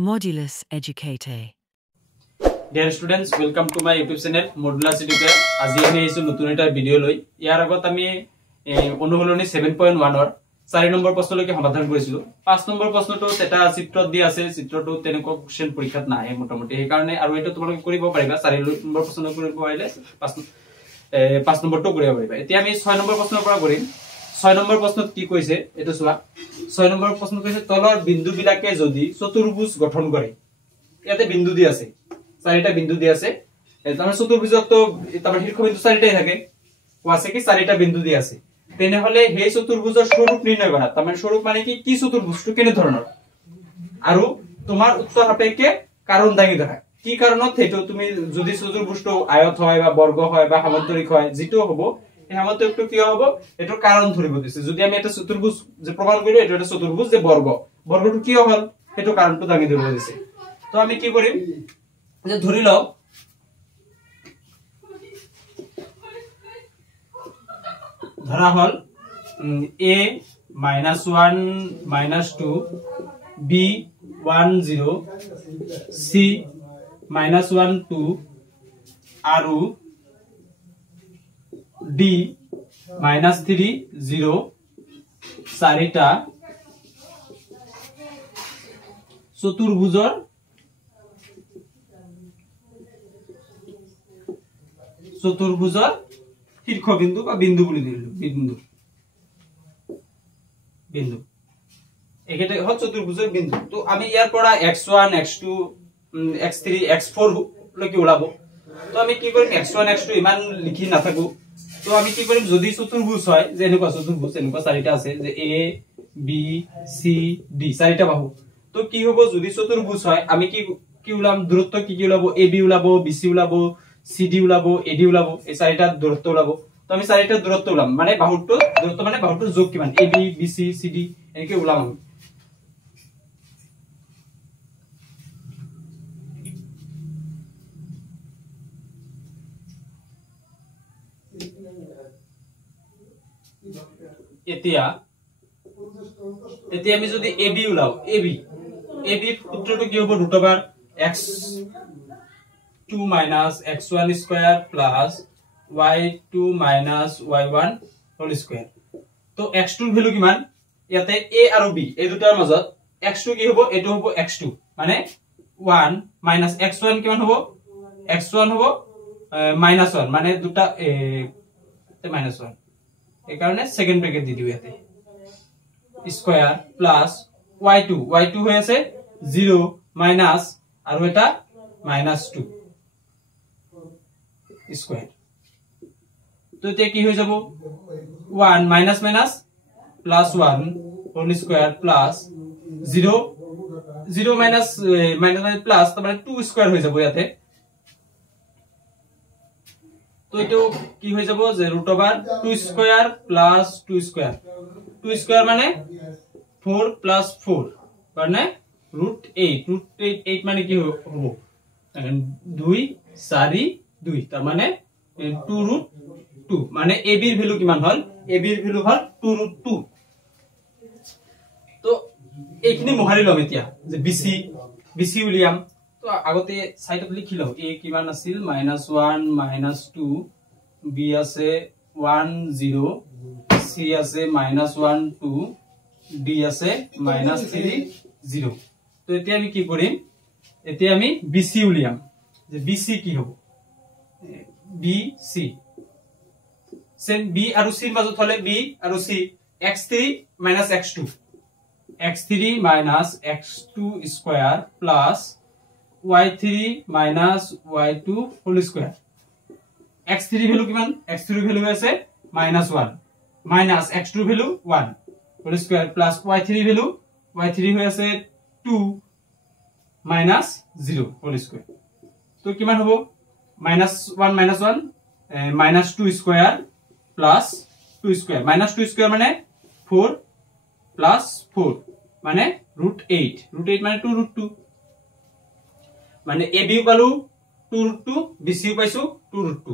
Modulus Educate. Dear students, welcome to my YouTube channel Modulus Educate. আজি আমি এইছো নতুন এটা ভিডিও লৈ ইয়াৰ আগত আমি অনুশীলনী 7.1 ৰ 4 নম্বৰ প্ৰশ্নলৈকে সমাধান কৰিছিলো 5 নম্বৰ প্ৰশ্নটো এটা চিত্ৰত দি আছে চিত্ৰটো তেনেকুৱা কোশ্চেন পৰীক্ষাত নাহে মোটামুটি এই কাৰণে আৰু এটা তোমালোকে কৰিব পাৰিবা 4 নম্বৰ প্ৰশ্ন কৰিব পাৰিলে 5 নম্বৰটো কৰিব পাৰিবা এতিয়া আমি 6 নম্বৰ প্ৰশ্নৰ পৰা কৰিম 6 নম্বৰ প্ৰশ্নত কি কৈছে এটো চোৱা 6 নম্বৰ প্ৰশ্ন কৈছে তলৰ বিন্দু বিলাকে যদি চতুৰ্ভুজ গঠন কৰে ইয়াতে বিন্দু দি আছে চাৰিটা বিন্দু দি আছে তাৰ চতুৰ্ভুজক তো তাৰ শীৰ্ষবিন্দু চাৰিটাই থাকে কোৱাছে কি চাৰিটা বিন্দু দি আছে তেনে হলে হে চতুৰ্ভুজৰ স্বৰূপ নিৰ্ণয় কৰা তাৰ স্বৰূপ মানে কি চতুৰ্ভুজটো কেনে ধৰণৰ আৰু তোমাৰ উত্তৰ সাপেক্ষে কাৰণ দাঙি ধৰা কি কাৰণত হেতু তুমি যদি চতুৰ্ভুজটো আয়ত হয় বা বৰ্গ হয় বা সমান্তৰিক হয় যেটো হ'ব এই সমান্তৰিকটো কি হ'ব এটো কাৰণ ধৰিব দিছে যদি আমি এটা চতুৰ্ভুজ যে প্ৰমাণ কৰিলো এটো এটা চতুৰ্ভুজ যে বৰ্গটো কি হ'ল হেতু কাৰণটো দাঙি ধৰিব দিছে তো আমি কি কৰিম যে ধৰি লও ধৰা হল a -1 -2 b 1 0 c -1 2 আৰু d -3 0 চাৰিটা চতুৰ্ভুজৰ শীৰ্ষবিন্দু বা বিন্দু বুলি দিলো বিন্দু একেটা হল চতুৰ্ভুজৰ বিন্দু তো আমি ইয়াৰ পৰা x1 x2 x3 x4 লৈকে ওলাব তো আমি কি কৰিম x1 x2 ইমান লিখি নাথাকো তো আমি কি কৰিম যদি চতুৰ্ভুজ হয় যে এনেকুৱা চতুৰ্ভুজ এনেকুৱা চাৰিটা আছে যে a b c d চাৰিটা বাহু তো কি হ'ব যদি চতুৰ্ভুজ হয় আমি কি ওলাম দূৰত্ব কি ওলাব ab ওলাব bc ওলাব cd ওলাব ad ওলাব এই চাৰিটা দূৰত্ব ওলাব তো আমি চাৰিটা দূৰত্ব ওলাম মানে বাহুটো দূৰত্ব মানে বাহুটোৰ যোগ কিমান ab bc cd এনেকে ওলাম আমি এতিয়া আমি যদি ab ওলাও ab সূত্ৰটো কি হ'ব √x2 - x1 square plus y2 - y1 whole square তো x2 এর ভ্যালু কিমান ইয়াতে a আৰু b এই দুটাৰ মাজত x2 কি হ'ব এটো হ'ব x2 মানে 1 - x1 কিমান হ'ব x1 হ'ব -1 মানে দুটা -1 এই কাৰণে সেকেন্ড ব্ৰ্যাকেট দি দিও ইয়াতে স্কয়াৰ প্লাস y2 হৈ আছে 0 মাইনাস আৰু এটা -2 স্কয়ার তো তে কি হৈ যাব 1 minus minus plus 1 whole square plus 0 minus plus মানে 2 স্কয়ার হৈ যাব ইয়াতে তো এটো কি হৈ যাব যে √2 স্কয়ার প্লাস 2 স্কয়ার 2 স্কয়ার মানে 4 প্লাস 4 মানে √8 মানে কি হ'ব 2 4 2 তার মানে 2√2 মানে ab এর ভ্যালু কিমান হল ab এর ভ্যালু হল 2√2 তো এইখিনি মহাৰি লম এতিয়া যে bc উলিয়াম তো আগতে সাইডত লিখি লও a কিমান আছিল -1 -2 b আছে 1 0 c আছে -1 2 d আছে -3 0 তো এতিয়া আমি কি কৰিম এতিয়া আমি bc উলিয়াম যে bc কি হ'ব bc সেম b আৰু c মাজত হলে b আৰু c x3 - x2 x3 - x2 square plus y3 - y2 whole square x3 value কিমান x3 ভ্যালু আছে -1 minus x2 value 1 whole square plus y3 value y3 হৈ আছে 2 মাইনাস 0 হোল স্কয়ার তো কিমান হ'ব -1 -2 স্কয়ার প্লাস 2 স্কয়ার -2 স্কয়ার মানে 4 plus 4 মানে √8 মানে 2√2 মানে ab পালো 2√2 bc পাইছো 2√2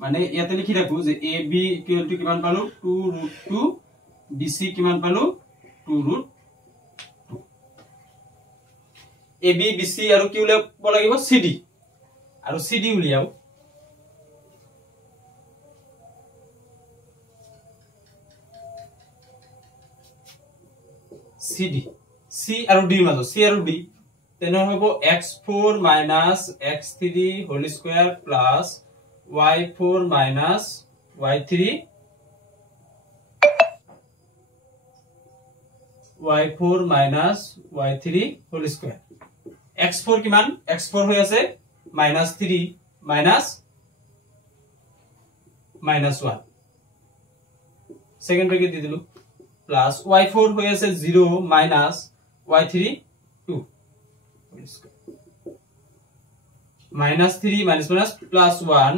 মানে ইয়াতে লিখি রাখো যে ab কিমান পালো 2√2 bc কিমান পালো 2√2 AB BC আৰু কি উলিয়াব লাগিব CD আৰু CD উলিয়াও CD C আৰু D মাজত C আৰু D তেনে হ'ব x4 - x3 whole square plus y4 - y3 y4 - y3 whole square x4 কিমান x4 হৈ আছে -3 -1 সেকেন্ড ব্র্যাকেট দি দিলু প্লাস y4 হৈ আছে 0 - y3 2 -3 plus 1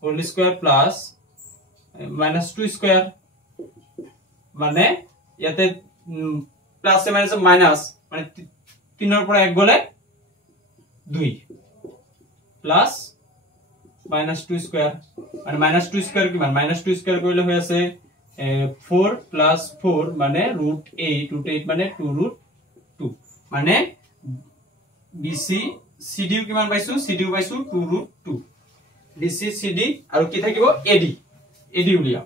whole square plus -2 square মানে ইয়াতে প্লাস এ মাইনাস মাইনাস মানে 3 এর পরে 1 গলে 2 প্লাস -2 স্কয়ার মানে -2 স্কয়ার কি মানে -2 স্কয়ার কইলে হই আছে 4 plus 4 মানে √8 মানে 2√2 মানে BC CD কিমান পাইছো CD পাইছো 2√2 BC CD আৰু কি থাকিব AD উলিয়া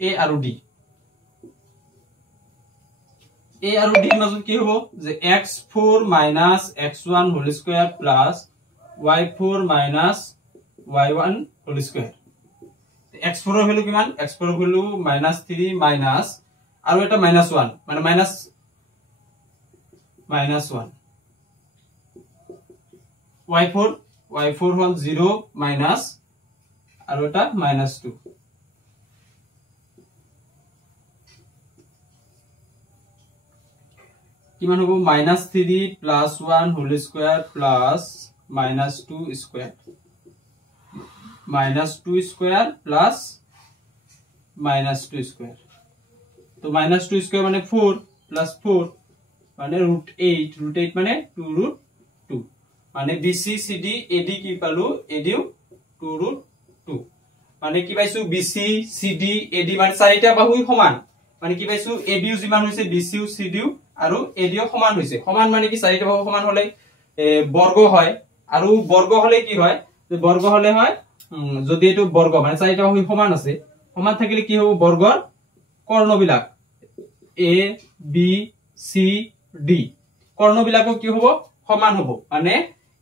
A আৰু D মাজত কি হ'ব যে x4 - x1 whole square plus y4 - y1 whole square x4 এর ভ্যালু কিমান x4 এর ভ্যালু -3 মাইনাস আৰু এটা -1 মানে -1 y4 হল 0 মাইনাস আৰু এটা -2 কিমান হ'ব -3 plus 1 whole square plus -2 square -2 square plus -2 square তো -2 square মানে 4 plus 4 মানে √8 মানে 2√2 মানে BC CD AD কি পালো AD 2√2 মানে কি পাইছো BC CD AD মানে চাৰিটা বাহুই সমান মানে কি পাইছো AB যিমান হৈছে BC CD আৰু AD সমান হৈছে সমান মানে কি চাৰিটা বাহু সমান হলে বৰ্গ হয় আৰু বৰ্গ হলে কি হয় যে বৰ্গ হলে হয় যদি এটো বৰ্গ মানে চাৰিটা বাহু সমান আছে সমান থাকিলে কি হ'ব বৰ্গৰ কৰ্ণবিলাক A B C D কৰ্ণবিলাকো কি হ'ব সমান হ'ব মানে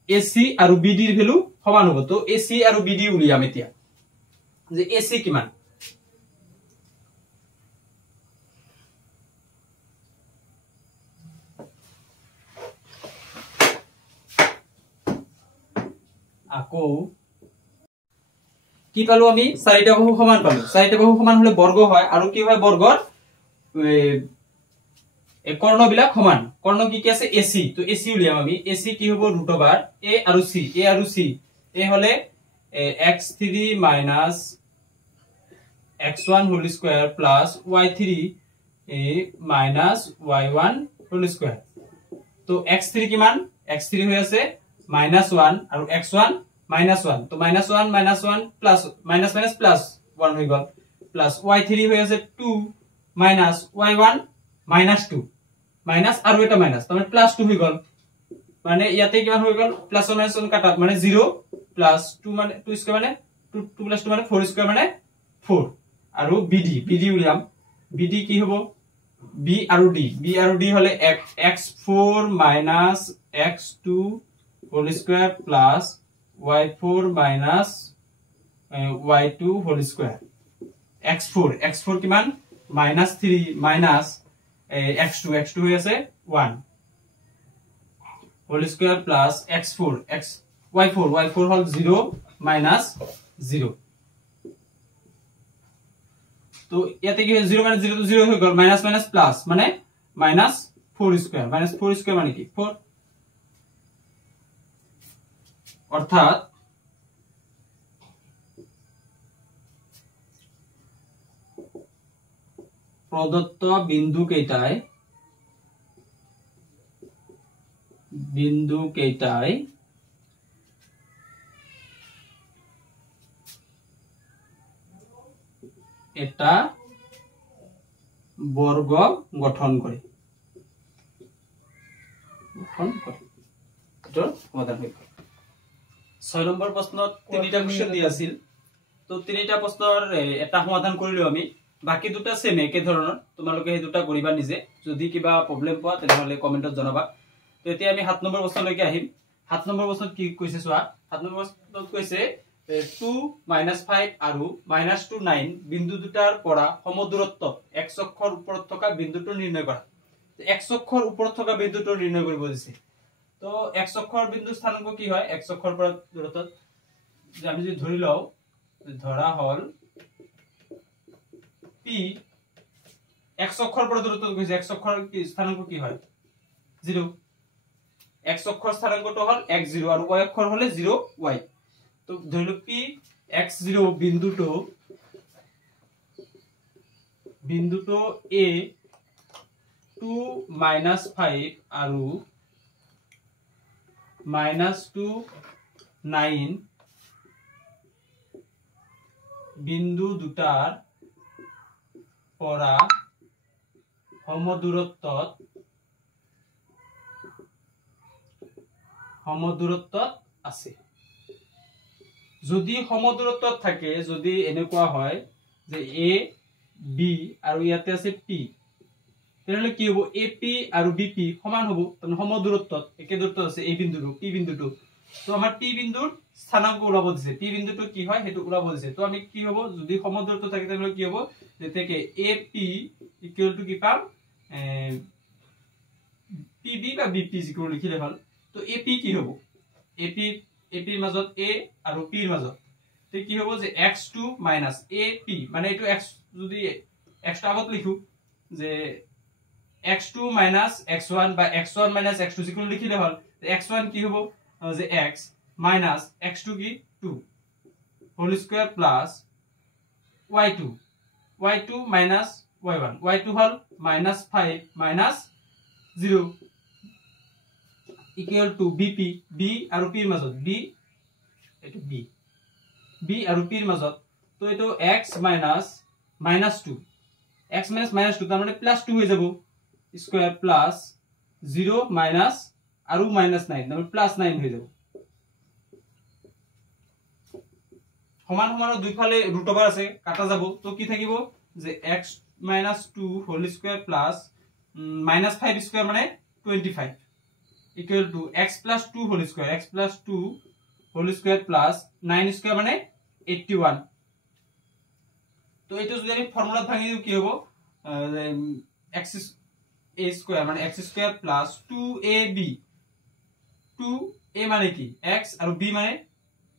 AC আৰু BD ৰ ভ্যালু সমান হ'ব তো AC আৰু BD উলিয়াম এতিয়া যে AC কিমান আকৌ কি পালো আমি চাৰিটা বাহু সমান পালো চাৰিটা বাহু সমান হলে বৰ্গ হয় আৰু কি হয় বৰ্গৰ কৰ্ণবিলাক সমান কৰ্ণ কি কি আছে AC তো AC উলিয়াম আমি AC কি হ'ব √A আৰু C A হলে x3 - x1 whole square plus y3 y1 whole square তো x3 কিমান x3 হৈ আছে -1 আৰু x1 -1 তো -1 plus +1 হৈ গল plus y3 হৈ আছে 2 minus y1 -2 minus আৰু এটা মাইনাস মানে +2 হৈ গল মানে ইয়াতে কিমান হৈ গল প্লাস ও মাইনাস কাটাত মানে 0 plus 2 মানে 2 স্কয়ার মানে 2 plus 2 মানে 4 স্কয়ার মানে 4 আৰু BD উলিয়াম BD কি হ'ব B আৰু D হলে x4 - x2 whole square plus y4 - y2 whole square x4 কিমান -3 minus x2 হৈ আছে 1 whole square plus y4 হল 0 minus 0 তো ইয়াতে কি 0 মানে 0 তো 0 হৈ গল মাইনাস প্লাস মানে -4 স্কয়ার মানে কি 4 অর্থাৎ প্রদত্ত বিন্দু কেইটায় এটা বর্গ গঠন করে এটার সমাধান হইব 6 নম্বৰ প্ৰশ্নত তিনিটা কোশ্চেন দি আছিল তো তিনিটা প্ৰশ্নৰ এটা সমাধান কৰিলো আমি বাকি দুটা সেম একে ধৰণৰ তোমালোকে এই দুটা কৰিবা নিজে যদি কিবা প্ৰবলেম পোৱা তেনেহলে কমেন্টত জনাবা তো এতিয়া আমি 7 নম্বৰ প্ৰশ্নলৈকে আহিম 7 নম্বৰ প্ৰশ্নত কি কৈছে চোৱা 7 নম্বৰ প্ৰশ্নত কৈছে 2 -5 আৰু -2 9 বিন্দু দুটাৰ পৰা সমদূৰত্ব x অক্ষৰ ওপৰত থকা বিন্দুটো নিৰ্ণয় কৰা x অক্ষৰ ওপৰত থকা বিন্দুটো নিৰ্ণয় কৰিব দিছে তো x অক্ষৰ বিন্দু স্থানাঙ্ক কি হয় x অক্ষৰ পৰা দূৰত্ব যে আমি যদি ধৰি লও ধৰা হল p x অক্ষৰ পৰা দূৰত্ব কৈছে x অক্ষৰ স্থানাঙ্ক কি হয় 0 x অক্ষৰ স্থানাঙ্কটো হল x0 আৰু y অক্ষৰ হলে 0y তো ধৰি লও p x0 বিন্দুটো a 2 -5 আৰু -2 9 বিন্দু দুটাৰ পৰা সমদূৰত্বত আছে যদি সমদূৰত্বত থাকে যদি এনেকুৱা হয় যে a b আৰু ইয়াতে আছে p তেনেহলে কি হ'ব ap আৰু bp সমান হ'ব মানে সমদূৰত্বত একে দূৰত্বত আছে এই বিন্দুটো p বিন্দুটো তো আমাৰ p বিন্দুৰ স্থানাঙ্ক ওলাব দিছে p বিন্দুটো কি হয় হেতু ওলাব দিছে তো আমি কি হ'ব যদি সমদূৰত্ব থাকে তেনেহলে কি হ'ব যেতেকে ap = কি পাম pb বা bp যিকোনো লিখিলে হল তো ap কি হ'ব ap ৰ মাজত a আৰু p ৰ মাজত তে কি হ'ব যে x2 - ap মানে এটো x যদি x টা আগত লিখো যে x2 - x1 বা x1 - x2 যিকোনো লিখিলে হল x1 কি হ'ব যে x minus x2 কি 2 whole square plus y2 minus y1 hall -5 minus 0 equal to bp b আৰু p ৰ মাজত b এটো b আৰু p ৰ মাজত তো এটো x minus -2 x minus -2 তাৰ মানে +2 হৈ যাব স্কয়াৰ প্লাস 0 মাইনাস আৰু -9 তাৰ মানে +9 হৈ যাব সমান সমানৰ দুইফালে ৰুট ওভাৰ আছে কাটা যাব তো কি থাকিব যে x - 2 whole square plus -5 square মানে 25 equal to x + 2 whole square x + 2 whole square plus 9 square মানে 81 তো এটো যদি আমি ফর্মুলা ভাঙি দিও কি হ'ব x a স্কয়ার মানে x square plus 2ab 2a মানে কি x আৰু b মানে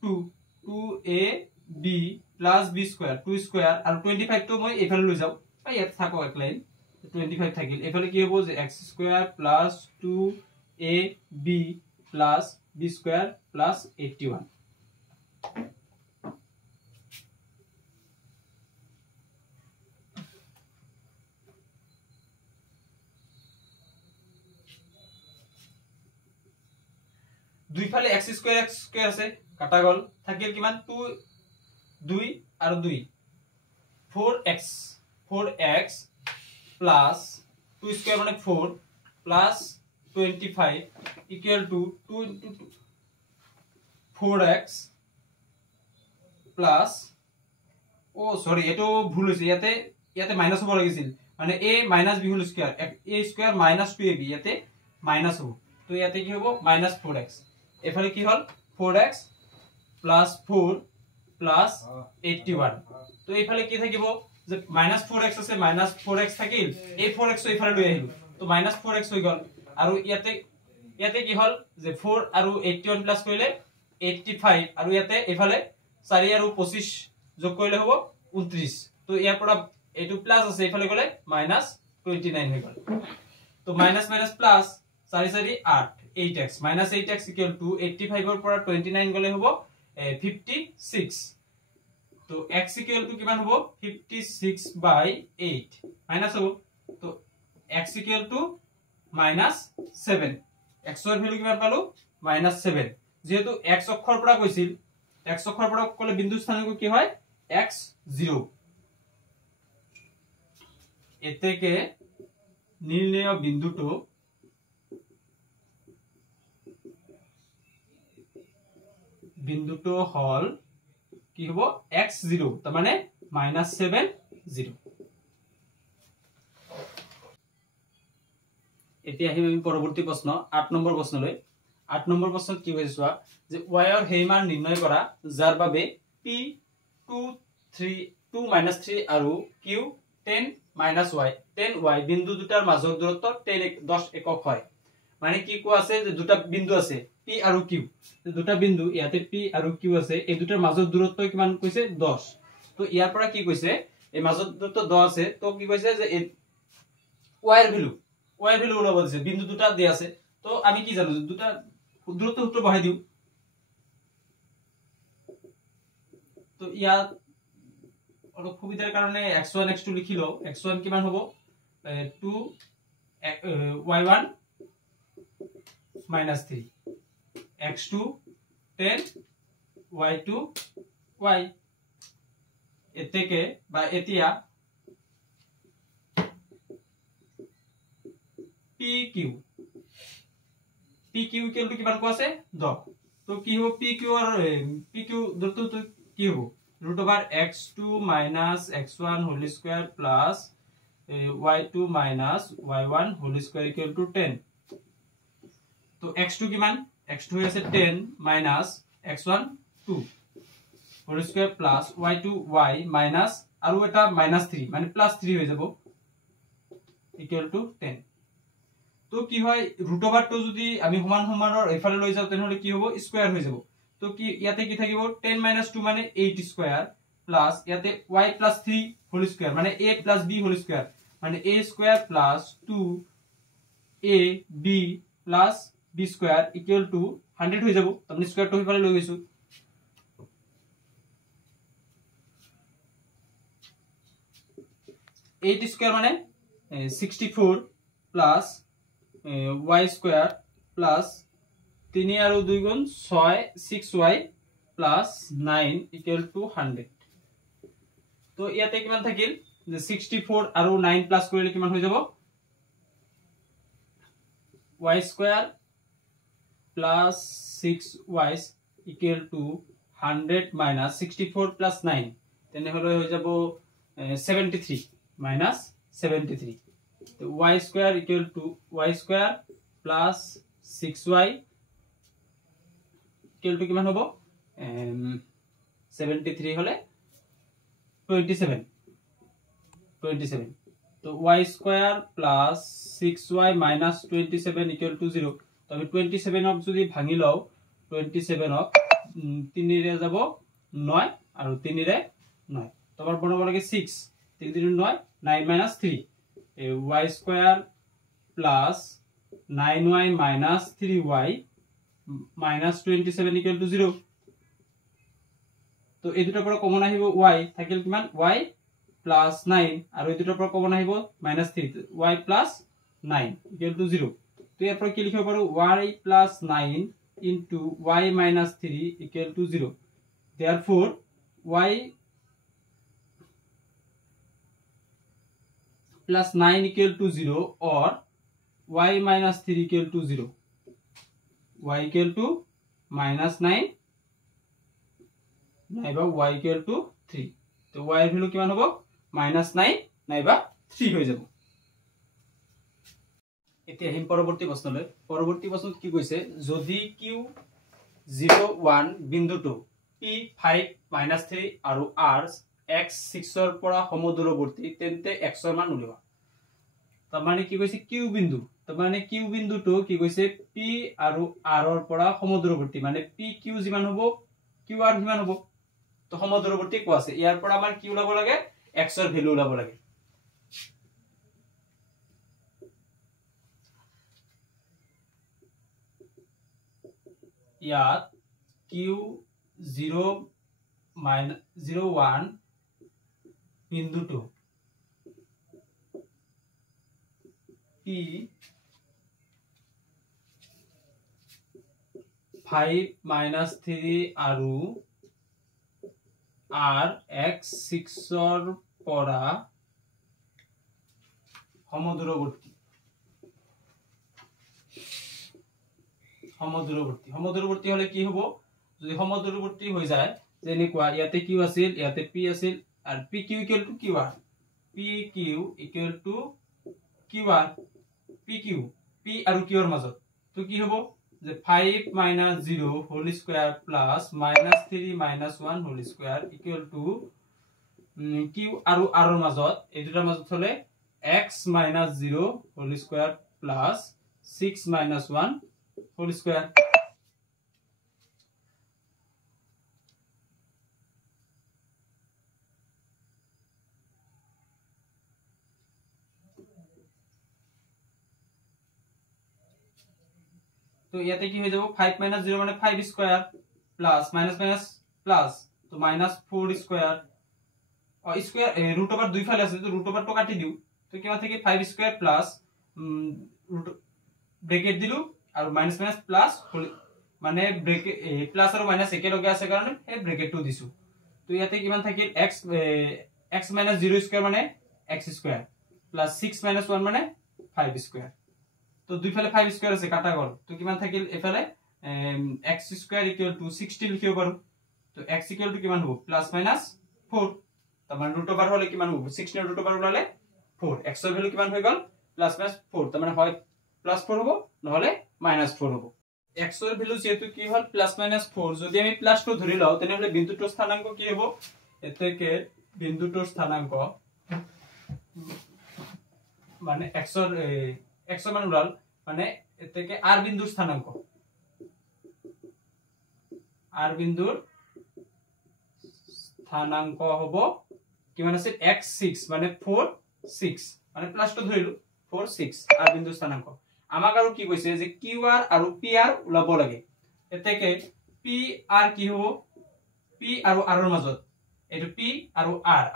2ab plus b square 2 square আৰু 25 তো মই এফালে লৈ যাও বা ইয়াত থাকক এক লাইন 25 থাকিল এফালে কি হ'ব যে x square plus 2ab plus b square plus 81 দুইফালে x square আছে কাটা গল থাকিল কিমান 2 আৰু 2 4x প্লাস 2 স্কয়ার মানে 4 plus 25 equal to 2 * 2 4x plus ও সরি এটো ভুল হৈছে ইয়াতে মাইনাস হ'ব লাগিছিল মানে a - b whole square a square - 2ab ইয়াতে মাইনাস হ'ব তো ইয়াতে কি হ'ব -4x এফালে কি হল 4x plus 4 plus 81 তো এইফালে কি থাকিব যে -4x আছে -4x থাকিল এই 4x এইফালে লৈ আহিলো তো -4x হৈ গল আৰু ইয়াতে কি হল যে 4 আৰু 81 প্লাস কৰিলে 85 আৰু ইয়াতে এইফালে 4 আৰু 25 যোগ কৰিলে হ'ব 29 তো ইয়াৰ পৰা এটো প্লাস আছে এইফালে গলে -29 হৈ গল তো মাইনাস প্লাস 4 4 8 8x -8x = 85 ৰ পৰা 29 গলে হ'ব 56 তো x = কিমান হ'ব 56/8 মাইনাস হ'ব তো x = -7 x ৰ ভ্যালু কিমান পালো -7 যেহেতু x অক্ষৰ পৰা কৈছিল x অক্ষৰ পৰা কলে বিন্দু স্থানাঙ্ক কি হয় x0 এতেকে নির্ণয় বিন্দুটো হল কি হবো x0 তার মানে -7 0 এতিয়া আহিম আমি পৰৱৰ্তী প্ৰশ্ন 8 নম্বৰ প্ৰশ্নলৈ 8 নম্বৰ প্ৰশ্নত কি হৈছে চোৱা যে y ৰ হেই মান নিৰ্ণয় কৰা যাৰ বাবে p 2 3 আৰু q 10 y 10y বিন্দু দুটাৰ মাজৰ দূৰত্ব 10 একক হয় মানে কি কোৱা আছে যে দুটা বিন্দু আছে p আৰু q দুটা বিন্দু ইয়াতে p আৰু q আছে এই দুটাৰ মাজৰ দূৰত্ব কিমান কৈছে 10 তো ইয়াৰ পৰা কি কৈছে এই মাজৰ দূৰত্ব 10 আছে তো কি কৈছে যে y ৰ ভ্যালু ওলাব দিছে বিন্দু দুটা দিয়া আছে তো আমি কি জানো দুটা দূৰত্ব সূত্ৰ বহাই দিও তো ইয়াত অলপ সুবিধাৰ কাৰণে x1 x2 লিখি লও x1 কিমান হ'ব 2 y1 -3 x2 10 y2 y এতেকে বা এতিয়া pq ইকুয়াল টু কিমান কোৱা আছে 10 তো কি হ'ব pq দূৰত্বটো কি হ'ব √x2 - x1 whole square plus y2 - y1 whole square equal to 10 তো x2 কিমান x2 আছে 10 minus x1 2 whole square plus y2 y minus আৰু এটা -3 মানে +3 হৈ যাব ইকুয়াল টু 10 তো কি হয় √টো যদি আমি সমান সমানৰ এফালে লৈ যাও তেনহলে কি হ'ব স্কয়ার হৈ যাব তো কি ইয়াতে কি থাকিব 10 - 2 মানে 8 স্কয়ার প্লাস ইয়াতে y + 3 হোল স্কয়ার মানে a + b হোল স্কয়ার মানে a square plus 2ab + b square equal two 100 হৈ যাব আমি স্কয়ারটো এফালে লৈ গৈছো 8 স্কয়ার মানে 64 প্লাস y স্কয়ার প্লাস 3 আৰু 2 গুণ 6 6y প্লাস 9 ইকুয়াল টু 100 তো ইয়াতে কিমান থাকিল যে 64 আৰু 9 প্লাস কৰিলে কিমান হৈ যাব y square plus 6y equal to 100 minus 64 plus 9 তেনেহলে হৈ যাব 73 মাইনাস 73 তো y square equal two y square plus 6y equal to কিমান হ'ব 73 হলে 27 তো y square plus 6y minus 27 equal to 0 তো আমি 27 অক যদি ভাঙি লও 27 অক 3 ৰে যাব 9 আৰু 3 ৰে 9 তো আমাৰ বনাব লাগে 6 3 3 9 9 - 3 y square plus 9y minus 3y minus 27 equal to 0 তো এই দুটাৰ পৰা কমন আহিব y থাকিল কিমান y plus 9 আৰু এই দুটাৰ পৰা কমন আহিব -3 y plus 9 equal to 0 তো ইয়াৰ পৰা কি লিখিব পাৰো y plus 9 into y minus 3 equal to 0 therefore y plus 9 equal to 0 or y minus 3 equal to 0 y equal to minus 9 নাইবা y equal to 3 তো y এর ভ্যালু কিমান হবে -9 নাইবা 3 হৈ যাব এতিয়া হিম পৰৱৰ্তী প্ৰশ্নলৈ পৰৱৰ্তী প্ৰশ্নত কি কৈছে যদি q 01 বিন্দুটো p5 - 3 আৰু r x6 ৰ পৰা সমদূৰৱৰ্তী তেন্তে x ৰ মান উলিওৱা তাৰ মানে কি কৈছে q বিন্দু তাৰ মানে q বিন্দুটো কি কৈছে p আৰু r ৰ পৰা সমদূৰৱৰ্তী মানে pq যিমান হ'ব qr কিমান হ'ব তো সমদূৰৱৰ্তী কোৱা আছে ইয়াৰ পৰা আমাৰ কি ওলাব লাগে x ৰ ভ্যালু ওলাব লাগে ইয়াত q01 বিন্দুটো p5 - 3 আৰু r x6 ৰ পৰা সমদূৰৱৰ্তী সমদূৰৱৰ্তী হলে কি হ'ব যদি সমদূৰৱৰ্তী হৈ যায় যেনেকুৱা ইয়াতে কিউ আছিল ইয়াতে পি আছিল আৰু P Q equal to Q R P Q equal to Q R P Q P আৰু কিউ ৰ মাজত তো কি হ'ব যে 5 - 0 whole square plus -3 - 1 whole square equal to Q আৰু r ৰ মাজত এই দুটাৰ মাজত হলে x - 0 whole square plus 6 - 1 whole square তো ইয়াতে কি হৈ যাব 5 - 0 মানে 5 square plus minus minus plus তো -4 স্কয়ার স্কয়ার রুট ওভার দুই ফালে আছে তো রুট ওভার তো কাটি দিও তো কিমান থাকে 5 স্কয়ার প্লাস রুট ব্র্যাকেট দিলু আৰু মাইনাস মাইনাস প্লাস মানে ব্ৰ্যাকেট প্লাস আৰু মাইনাস একে লগে আছে কাৰণে এই ব্র্যাকেটটো দিছো তো ইয়াতে কিমান থাকিল x - 0 স্কয়ার মানে x স্কয়ার প্লাস 6 - 1 মানে 5 স্কয়ার তো দুই ফালে 5 স্কয়ার আছে কাটা গল তো কিমান থাকিল এফালে x স্কয়ার ইকুয়াল টু 60 লিখিব পাৰো তো x ইকুয়াল টু কিমান হ'ব প্লাস মাইনাস 4 তার মানে রুট ওভার হলে কিমান হ'ব 16 রুট ওভার উলালে 4 x এর ভ্যালু কিমান হৈ গল প্লাস মাইনাস 4 তার মানে হয় প্লাস 4 হ'ব নহলে মাইনাস 4 হ'ব x এর ভ্যালু যেহেতু কি হল প্লাস মাইনাস 4 যদি আমি প্লাস 2 ধৰি লও তেনে হলে বিন্দুটোৰ স্থানাঙ্ক কি হ'ব এতেকে বিন্দুটোৰ স্থানাঙ্ক মানে x এৰ মান উলাল মানে এতেকে r বিন্দুৰ স্থানাঙ্ক r বিন্দুৰ স্থানাঙ্ক হ'ব কিমান আছে x6 মানে 4 6 মানে প্লাস 2 ধৰিলো 4 6 r বিন্দুৰ স্থানাঙ্ক আমাক আৰু কি কৈছে যে qr আৰু pr উলাব লাগে এতেকে pr কি হ'ব p আৰু r ৰ মাজত এটো p আৰু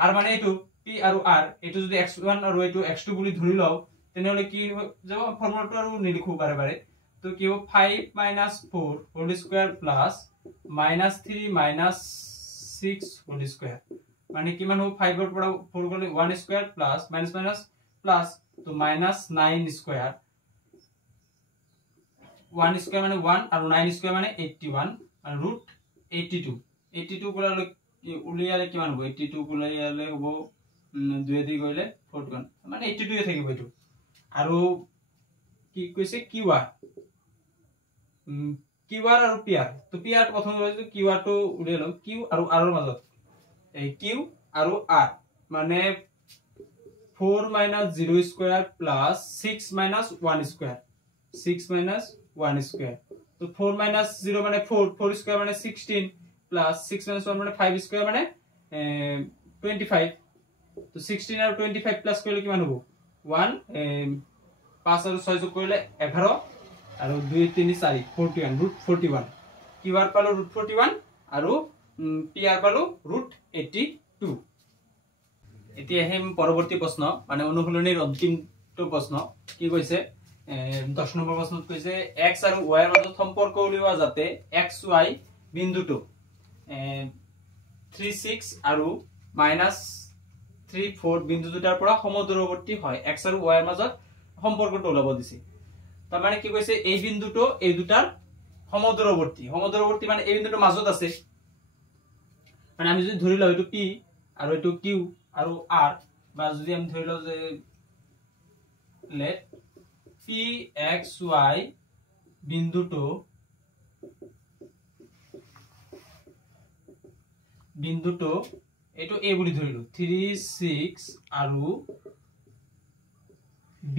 r মানে এটো p আৰু r এটো যদি x1 আৰু এটো x2 বুলি ধৰি লও তেনে হলে কি যাব ফৰ্মুলাটো আৰু নিলিখো বাৰে বাৰে তো কি হ'ব 5 - 4 whole square plus -3 - 6 whole square মানে কিমান হ'ব 5 ৰ পৰা 4 গলে 1 square plus minus minus plus তো -9 স্কয়ার 1 স্কয়ার মানে 1 আৰু 9 স্কয়াৰ মানে 81 মানে ৰুট 82 গুলালে উলিয়ালে কিমান হ'ব 82 গুলালে হ'ব 2 দি গলে 41 মানে 82 এ থাকিব এটো আৰু কি কৈছে qr আৰু pr তো pr প্ৰথম হৈছে qr টো উলিয়ালো q আৰু r ৰ মাজত এই q আৰু r মানে 4 - 0 স্কয়ার প্লাস 6 - 1 স্কয়ার 6 - 1 স্কয়ার তো 4 - 0 মানে 4 স্কয়ার মানে 16 প্লাস 6 - 1 মানে 5 স্কয়ার মানে 25 তো 16 আৰু 25 প্লাস কৰিলে কিমান হ'ব 1 5 আৰু 6 যোগ কৰিলে 11 আৰু 2 3 4 41 ৰুট 41 qr পালো ৰুট 41 আৰু pr পালো ৰুট 82 এতিয়া হেম পৰৱৰ্তী প্ৰশ্ন মানে অনুশীলনীৰ অন্তিমটো প্ৰশ্ন কি কৈছে 10 নম্বৰ প্ৰশ্নত কৈছে x আৰু y ৰ মাজত সম্পৰ্ক উলিওৱা যাতে xy বিন্দুটো 36 আৰু -34 বিন্দু দুটাৰ পৰা সমদূৰৱৰ্তী হয় x আৰু y ৰ মাজত সম্পৰ্কটো ওলাব দিছে তাৰ মানে কি কৈছে এই বিন্দুটো এই দুটাৰ সমদূৰৱৰ্তী মানে এই বিন্দুটোৰ মাজত আছে মানে আমি যদি ধৰি লও এটো p আৰু এটো q আৰু r বা যদি আমি ধৰি লও যে let pxy বিন্দুটো এটো a বুলি ধৰিলো 36 আৰু b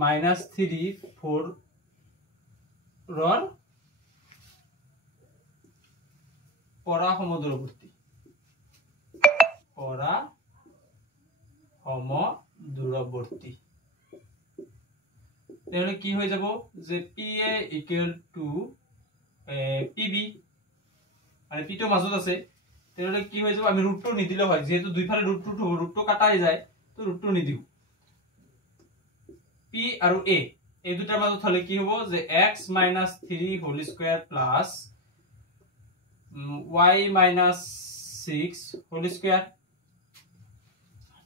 -3 4 ৰৰ পৰা সমদূৰৱৰ্তী তেনে কি হৈ যাব যে pa ইকুৱেল টু pb মানে p টো মাজত আছে তেনে কি হৈ যাব আমি ৰুটটো নিদিলে হয় যেহেতু দুই ফালে ৰুটটো কাটাই যায় তো ৰুটটো নিদিও p আৰু a এই দুটাৰ মাজত হলে কি হ'ব যে x - 3 whole square plus y - 6 whole square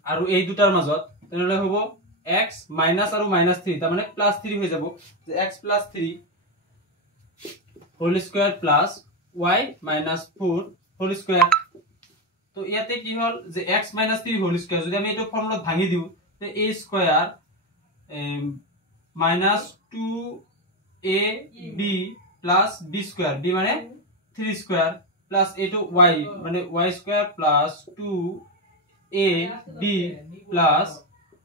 আৰু এই দুটাৰ মাজত তেনে হ'ব x minus আৰু minus 3 তাৰ মানে plus 3 হৈ যাব যে x plus 3 whole square plus y minus 4 whole square তো ইয়াতে কি হল যে x minus 3 whole square যদি আমি এটা ফর্মুলা ভাঙি দিও তে a square minus 2ab plus b square b মানে 3 square plus a to y মানে y square plus 2ab plus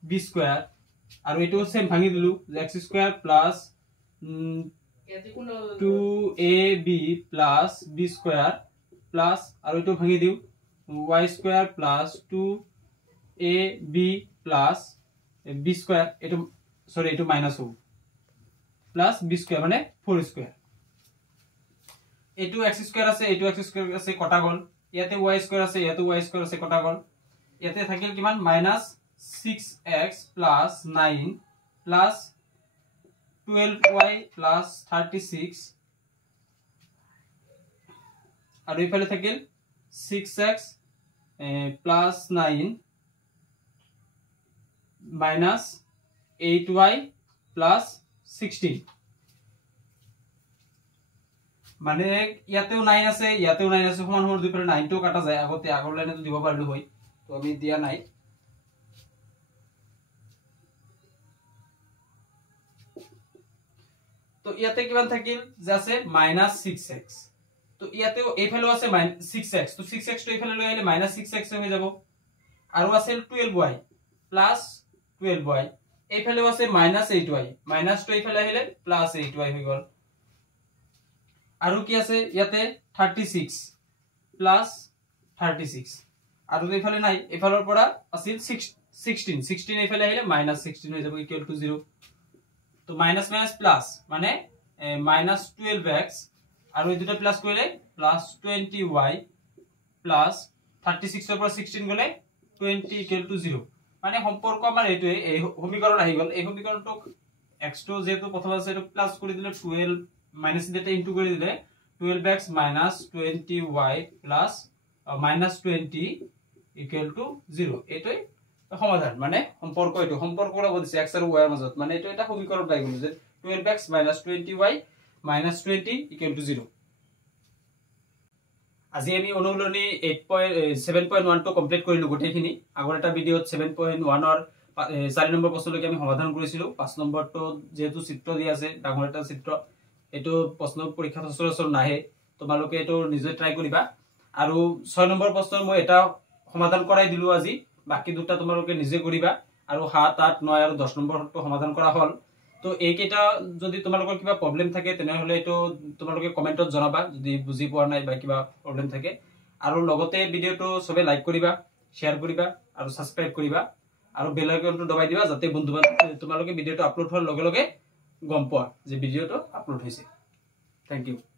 b square আৰু এটো সেম ভাঙি দিলু x square plus 2ab plus b square plus আৰু এটো ভাঙি দিও y square plus 2ab plus b square এটো সরি এটো মাইনাস হ'ব plus b square মানে 4 square এটো x square আছে এটো x square আছে কটা গল ইয়াতে y square আছে ইয়াতে y square আছে কটা গল ইয়াতে থাকিল কিমান minus 6x plus 9 plus 12y plus 36 আৰু ইফালে থাকিল 6x plus 9 minus 8y plus 16 মানে ইয়াতেও 9 আছে ইয়াতেও 9 আছে সমান সমান দুই পারে 9 টো কাটা যায় আগতে আগৰ লাইনে তো দিব পারলো হয় তো আমি দিয়া নাই তো ইয়াতে কিমান থাকিল যে আছে -6x তো ইয়াতেও এইফালে আছে -6x তো 6x তো এইফালে লৈ আইলে -6x হৈ যাব আৰু আছে 12y 12y এইফালেও আছে -8y - তো এইফালে আহিলে +8y হৈ গল আৰু কি আছে ইয়াতে 36 +36 আৰু এইফালে নাই এইফালৰ পৰা আছিল 16 এইফালে আহিলে -16 হৈ যাব ইকুৱেল টু 0 তো মাইনাস মাইনাস প্লাস মানে -12x আৰু এই দুটা প্লাস কৰিলে +20y প্লাস 36 ৰ পৰা 16 গলে 20 ইকুৱেল টু 0 মানে সম্পৰ্ক আমাৰ এইটোৱে এই সমীকৰণ আহি গল এই সমীকৰণটো x টো যেটো প্ৰথম আছে এটো প্লাস কৰি দিলে 12 মাইনাস দিলে ইনটু কৰি দিলে 12x - 20y plus -20 equal to 0 এইটোই সমাধান মানে সম্পৰ্ক এটো সম্পৰ্ক কৰা বলছে x আৰু y এৰ মাজত মানে এটো এটা সমীকৰণ পাই গলো যে 12x - 20y - 20 ইকুৱেল টু 0 আজি আমি অনুলনি 7.1 টো কমপ্লিট কৰিলো গটেখিনি আগৰ এটা ভিডিওত 7.1 ৰ 4 নম্বৰ প্ৰশ্নলৈকে আমি সমাধান কৰিছিলো 5 নম্বৰটো যেহেতু চিত্ৰ দি আছে ডাঙৰ এটা চিত্ৰ এটো প্ৰশ্ন পৰীক্ষাত সচৰাচৰ নাহে তোমালোকে এটো নিজে ট্ৰাই কৰিবা আৰু 6 নম্বৰ প্ৰশ্ন মই এটা সমাধান কৰাই দিলো আজি বাকি দুটা তোমালোকে নিজে কৰিবা আৰু 7 8 9 আৰু 10 নম্বৰটো সমাধান কৰা হল তো এইকেইটা যদি তোমালোকৰ কিবা প্ৰবলেম থাকে তেনে হলে এটো তোমালোকে কমেন্টত জনাবা যদি বুজি পোৱা নাই বা কিবা প্ৰবলেম থাকে আৰু লগতে ভিডিওটো সবে লাইক কৰিবা শেয়াৰ কৰিবা আৰু সাবস্ক্ৰাইব কৰিবা আৰু বেল আইকনটো দবাই দিবা যাতে বন্ধু তোমালোকে ভিডিওটো আপলোড হোৱাৰ লগে লগে গম পোৱা যে ভিডিওটো আপলোড হৈছে থ্যাংক ইউ